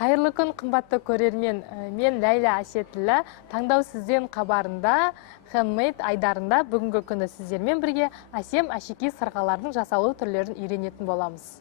Қайырлы күн, қымбатты көрермен. Мен Ләйла Әсетілі. Таңдау сізден хабарында, хендмейд айдарында бүгінгі күні сіздермен бірге әсем әшекей сырғалардың жасалу түрлерін үйренетін боламыз.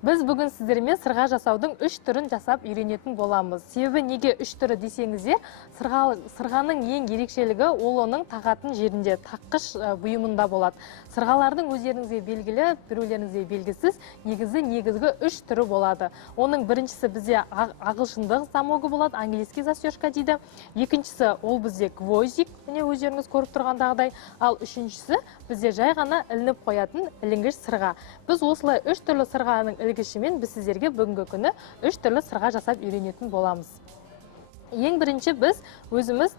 Біз бүгін сіздермен сырға жасаудың 3 түрін жасап үйренетін боламыз. Себебі неге 3 түрі десеңіздер, сырғаның ең ерекшелігі ол оның тағатын жерінде, таққыш бұйымында болады. Сырғалардың өздеріңізге белгілі, біреулеріңізге белгісіз, негізгі 3 түрі болады. Оның біріншісі бізде ағылшындық замогы болады, английский застежка дейді. Екіншісі ол бізде гвоздик, міне өздеріңіз көріп тұрғандағыдай. Ал үшіншісі бізде жай ғана ілініп қоятын ілінгіш сырға. Біз осылай 3 түрлі сырғаның ілгішімен біз сіздерге бүгінгі күні 3 түрлі сырға жасап үйренетін боламыз. Ең бірінші біз өзіміз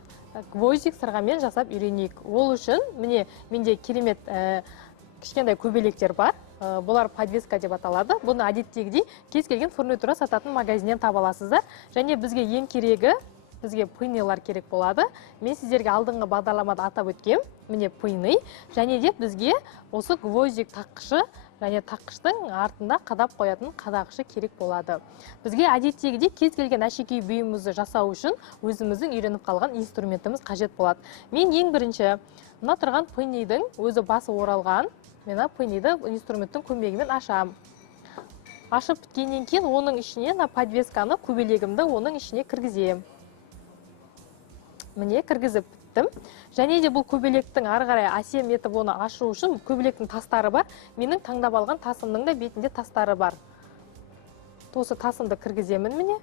гвоздик сырғамен жасап үйренейік. Ол үшін міне менде керемет кішкентай көбелектер бар. Бұлар подвеска деп аталады. Бұны әдеттегідей кез келген фурнитура сататын магазиннен таба аласыздар. Және бізге ең керегі, бізге пыйнылар керек болады. Мен сіздерге алдыңғы бағдарламада атап өткем. Міне пыйны. Және де бізге осы гвоздик таққышы және таққыштың артында қадап қоятын қадағышы керек болады. Бізге әдеттегідей кез келген әшекей бұйымымызды жасау үшін өзіміздің үйреніп қалған инструментіміз қажет болады. Мен ең бірінші мына тұрған пыйныйдың өзі басы оралған. Мен пыйныйды инструменттің көмегімен ашам. Ашып біткеннен кейін оның ішіне подвесканы, көбелегімді оның ішіне кіргізем. Міне кіргізіп біттім. Және де бұл көбелектің ары қарай әсем етіп оны ашу үшін көбелектің тастары бар. Менің таңдап алған тасымның да бетінде тастары бар. Осы тасымды кіргіземін міне.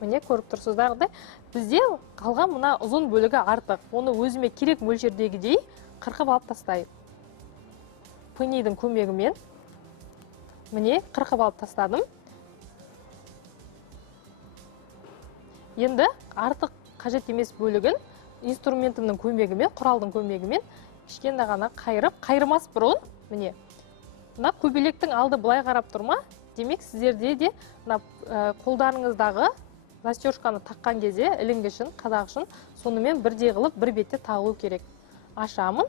Міне көріп тұрсыздардай. Бізде қалған мына ұзын бөлігі артық. Оны өзіме керек мөлшердегідей қырқып алып тастайым. Пыйнайдың көмегімен міне қырқып алып тастадым. Енді артық қажет емес бөлігін инструментімнің көмегімен, құралдың көмегімен кішкентай ғана қайырып, қайырмас бұрын, міне, мына көбелектің алды былай қарап тұрма, демек сіздерде де қолдарыңыздағы застежканы таққан кезде ілінгішін, қадағышын сонымен бірдей қылып бір бетте тағылу керек. Ашамын,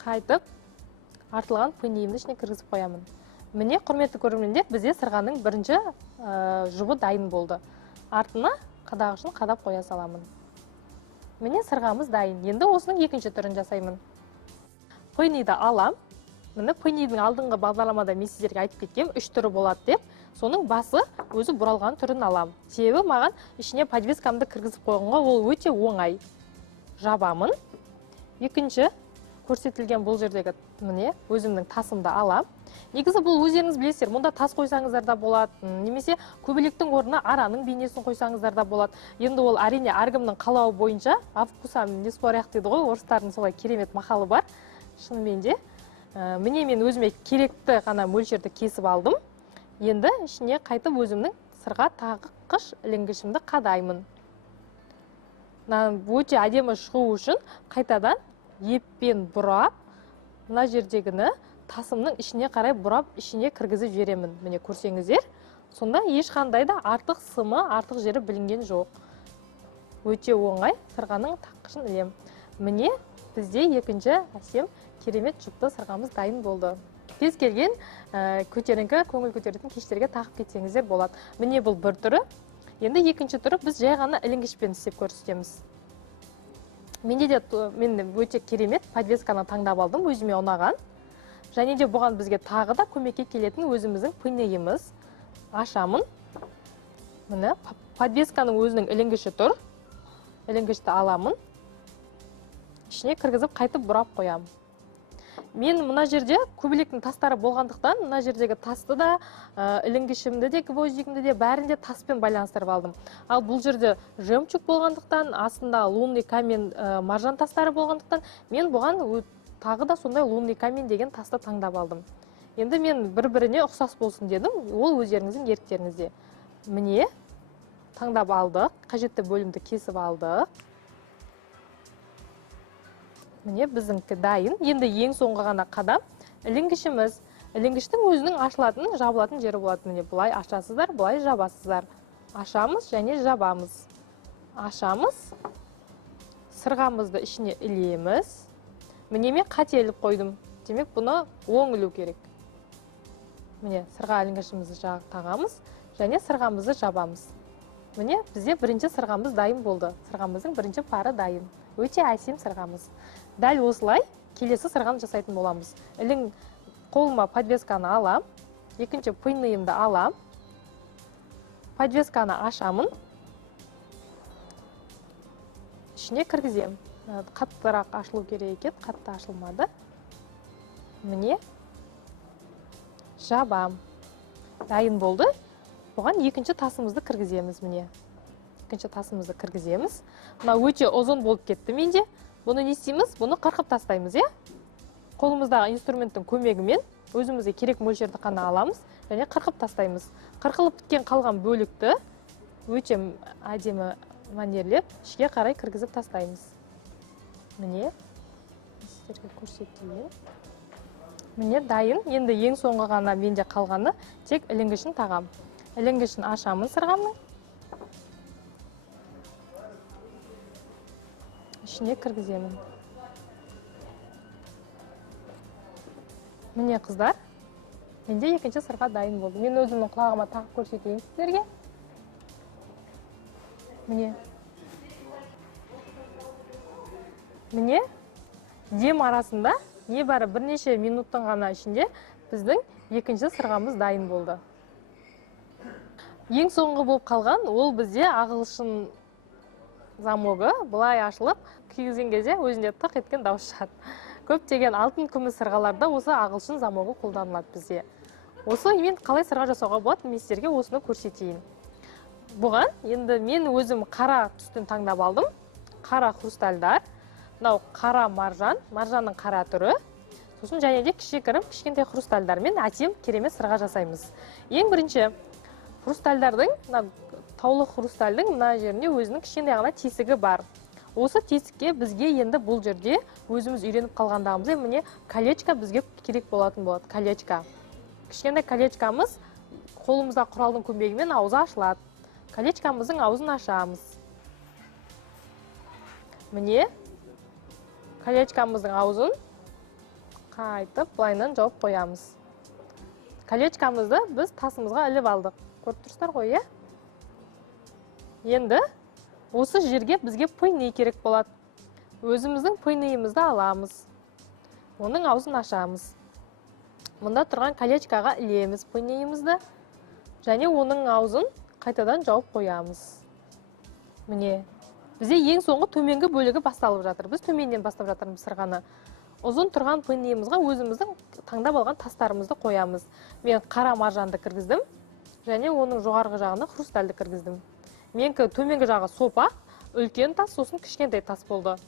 қайтып, артылған пыйнайымды ішіне кіргізіп қоямын. Міне, құрметті көрермендер, бізде сырғаның бірінші жұбы дайын болды. Артына қадағышын қадап қоя саламын. Міне сырғамыз дайын. Енді осының екінші түрін жасаймын. Пыйнайды алам. Міне пыйнайдың алдыңғы бағдарламада мен сіздерге айтып кеткем, 3 түрі болады деп. Соның басы өзі бұралған түрін алам. Себебі маған ішіне подвескамды кіргізіп қойғанға ол өте оңай. Жабамын. Екінші көрсетілген бұл жердегі міне өзімнің тасымды алам. Негізі бұл өздеріңіз білесіздер, мұнда тас қойсаңыздар да болады, немесе көбелектің орнына араның бейнесін қойсаңыздар да болады. Енді ол әрине әркімнің қалауы бойынша, авкусам не споряқ дейді ғой, орыстардың солай керемет мақалы бар. Шынымен де, міне мен өзіме керекті ғана мөлшерді кесіп алдым. Енді ішіне қайтып өзімнің сырға таққыш ілінгішімді қадаймын. Өте әдемі шығу үшін қайтадан еппен бұрап, мына жердегіні тасымның ішіне қарай бұрап, ішіне кіргізіп жіберемін. Міне көрсеңіздер, сонда ешқандай да артық сымы, артық жері білінген жоқ. Өте оңай сырғаның таққышын ілем. Міне бізде екінші әсем керемет жұпты сырғамыз дайын болды. Кез келген көтеріңкі, көңіл көтеретін кештерге тағып кетсеңіздер болады. Міне бұл бір түрі. Енді екінші түрі біз жай ғана ілінгішпен істеп көрсетеміз. Менде өте керемет подвесканы таңдап алдым, өзіме ұнаған. Және де бұған бізге тағы да көмекке келетін өзіміздің пыйнайымыз. Ашамын. Міне подвесканың өзінің ілінгіші тұр. Ілінгішті аламын. Ішіне кіргізіп қайтып бұрап қоямын. Мен мына жерде көбелектің тастары болғандықтан, мына жердегі тасты да, ілінгішімді де, гвоздигімді де бәрінде таспен байланыстырып алдым. Ал бұл жерде жемчуг болғандықтан, астында лунный камень, маржан тастары болғандықтан, мен бұған тағы да сондай лунный камень деген тасты таңдап алдым. Енді мен бір-біріне ұқсас болсын дедім, ол өздеріңіздің еріктеріңізде. Міне таңдап алдық, қажетті бөлімді кесіп алдық. Міне біздіңкі дайын. Енді ең соңғы ғана қадам ілінгішіміз. Ілінгіштің өзінің ашылатын, жабылатын жері болады. Міне бұлай ашасыздар, бұлай жабасыздар. Ашамыз және жабамыз. Ашамыз. Сырғамызды ішіне ілеміз. Міне мен қателік қойдым. Демек бұны оң ілу керек. Міне, сырға ілінгішімізді тағамыз және сырғамызды жабамыз. Міне, бізде бірінші сырғамыз дайын болды. Сырғамыздың бірінші пары дайын. Өте әсем сырғамыз. Дәл осылай келесі сырғаны жасайтын боламыз. Қолыма подвесканы алам, екінші пыйнайымды алам, подвесканы ашамын, ішіне кіргізем. Қаттырақ ашылу керек екен, қатты ашылмады. Міне, жабам. Дайын болды. Бұған екінші тасымызды кіргіземіз, міне. Екінші тасымызды кіргіземіз. Мына өте ұзын болып кетті менде. Бұны не істейміз? Бұны қырқып тастаймыз, е? Қолымыздағы инструменттің көмегімен өзімізге керек мөлшерді қана аламыз және қырқып тастаймыз. Қырқылып біткен қалған бөлікті өте әдемі мәнерлеп ішке қарай кіргізіп тастаймыз. Міне, сіздерге көрсетейін. Міне, дайын. Енді ең соңғы ғана менде қалғаны тек ілінгішін тағам. Ілінгішін ашамын сырғамның. Ішіне кіргіземін. Міне, қыздар, менде екінші сырға дайын болды. Мен өзімнің құлағыма тағып көрсетейін сіздерге. Міне. Міне, дем арасында небәрі бірнеше минуттың ғана ішінде біздің екінші сырғамыз дайын болды. Ең соңғы болып қалған ол бізде ағылшын замогы былай ашылып, кигізген кезде өзінде тық еткен дауыс шығады. Көптеген алтын күміс сырғаларда осы ағылшын замогы қолданылады бізде. Осы мен қалай сырға жасауға болады, мен сіздерге осыны көрсетейін. Бұған енді мен өзім қара түстін таңдап алдым. Қара хрустальдар, мынау қара маржан, маржанның қара түрі. Сосын және де кішкентай хрустальдармен әсем керемет сырға жасаймыз. Ең бірінші хрустальдардың, таулы хрустальдың мына жерінде өзінің кішкентай ғана тесігі бар. Осы тесікке бізге енді бұл жерде өзіміз үйреніп қалғандағымыз, міне колечко бізге керек болатын болады, колечко. Кішкентай колечкамыз қолымызда құралдың көмегімен аузы ашылады. Колечкамыздың аузын ашамыз. Міне колечкамыздың аузын қайтып былайынан жауып қоямыз. Колечкамызды біз тасымызға іліп алдық. Көріп тұрсыздар ғой, е? Енді осы жерге бізге пыйнай керек болады. Өзіміздің пыйнайымызды аламыз. Оның аузын ашамыз. Мұнда тұрған колечкаға ілеміз пыйнайымызды. Және оның аузын қайтадан жауып қоямыз. Міне, бізде ең соңғы төменгі бөлігі басталып жатыр. Біз төменнен бастап жатырмыз сырғаны. Ұзын тұрған пыйнайымызға өзіміздің таңдап алған тастарымызды қоямыз. Мен қара маржанды кіргіздім. Және оның жоғарғы жағына хрустальды кіргіздім. Менкі төменгі жағы сопа, үлкен тас, сосын кішкентай тас болды.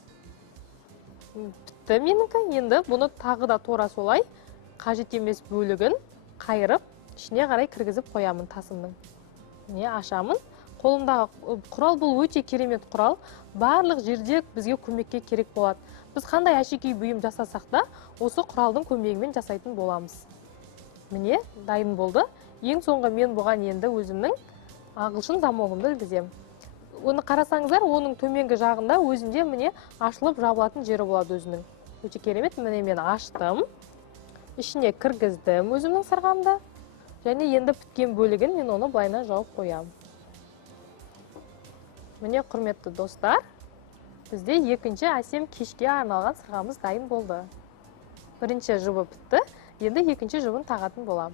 Бітті меніңкі. Енді бұны тағы да тура солай қажет емес бөлігін қайырып, ішіне қарай кіргізіп қоямын тасымның. Не ашамын. Қолымдағы құрал бұл өте керемет құрал. Барлық жерде бізге көмекке керек болады. Біз қандай әшекей бұйым жасасақ та, осы құралдың көмегімен жасайтын боламыз. Міне, дайын болды. Ең соңғы мен бұған енді өзімнің ағылшын замогымды ілгізем. Оны қарасаңыздар, оның төменгі жағында өзінде міне ашылып жабылатын жері болады өзінің. Өте керемет. Міне мен аштым. Ішіне кіргіздім өзімнің сырғамды. Және енді біткен бөлігін мен оны былайынан жауып қоям. Міне, құрметті достар, бізде екінші әсем кешке арналған сырғамыз дайын болды. Бірінші жұбы бітті. Енді екінші жұбын тағатын болам.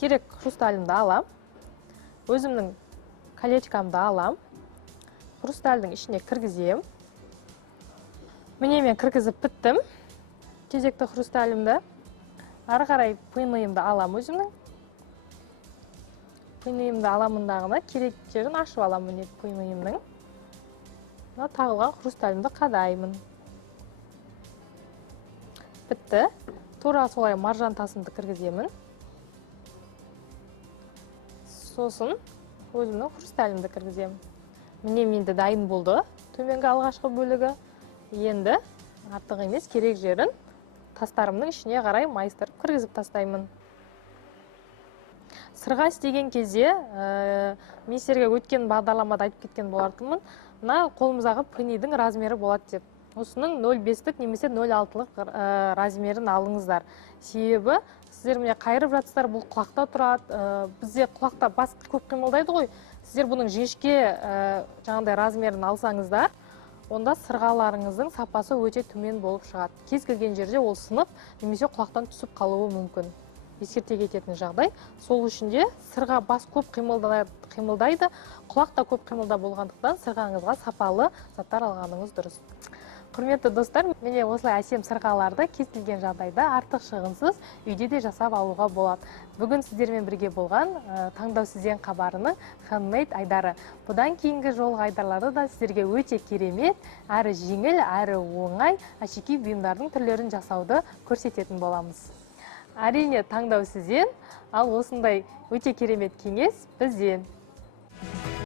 Керек хрусталімді алам. Өзімнің колечкамды алам. Хрустальдың ішіне кіргізем. Міне мен кіргізіп біттім. Кезекті хрусталімді. Ары қарай пыйнайымды алам өзімнің. Пыйнайымды аламындағына керек жерін ашып алам міне пыйнайымның. Тағылған хрусталімді қадаймын. Бітті. Тура солай маржан тасымды кіргіземін. Сосын өзімнің хрусталімді кіргізем. Міне менде дайын болды. Төменгі алғашқы бөлігі. Енді артық емес керек жерін тастарымның ішіне қарай майыстырып кіргізіп тастаймын. Сырға істеген кезде мен сіздерге өткен бағдарламада айтып кеткен болатынмын. Мына қолымыздағы пыйнайдың размері болады деп. осының 0,5-тік немесе 0,6-лық размерін алыңыздар. Себебі сіздер міне қайырып жатсыздар, бұл құлақта тұрады. Бізде құлақта бас көп қимылдайды ғой. Сіздер бұның жіңішке жаңағыдай размерін алсаңыздар, онда сырғаларыңыздың сапасы өте төмен болып шығады. Кез келген жерде ол сынып немесе құлақтан түсіп қалуы мүмкін. Ескерте кететін жағдай. Сол үшін де сырға бас көп қимылдайды, құлақта көп қимылда болғандықтан сырғаңызға сапалы заттар алғаныңыз дұрыс. Құрметті достар, міне осылай әсем сырғаларды кез келген жағдайда артық шығынсыз үйде де жасап алуға болады. Бүгін сіздермен бірге болған таңдау сізден хабарының handmade айдары. Бұдан кейінгі жолғы айдарларды да сіздерге өте керемет, әрі жеңіл, әрі оңай әшекей бұйымдардың түрлерін жасауды көрсететін боламыз. Әрине таңдау сізден, ал осындай өте керемет кеңес бізден.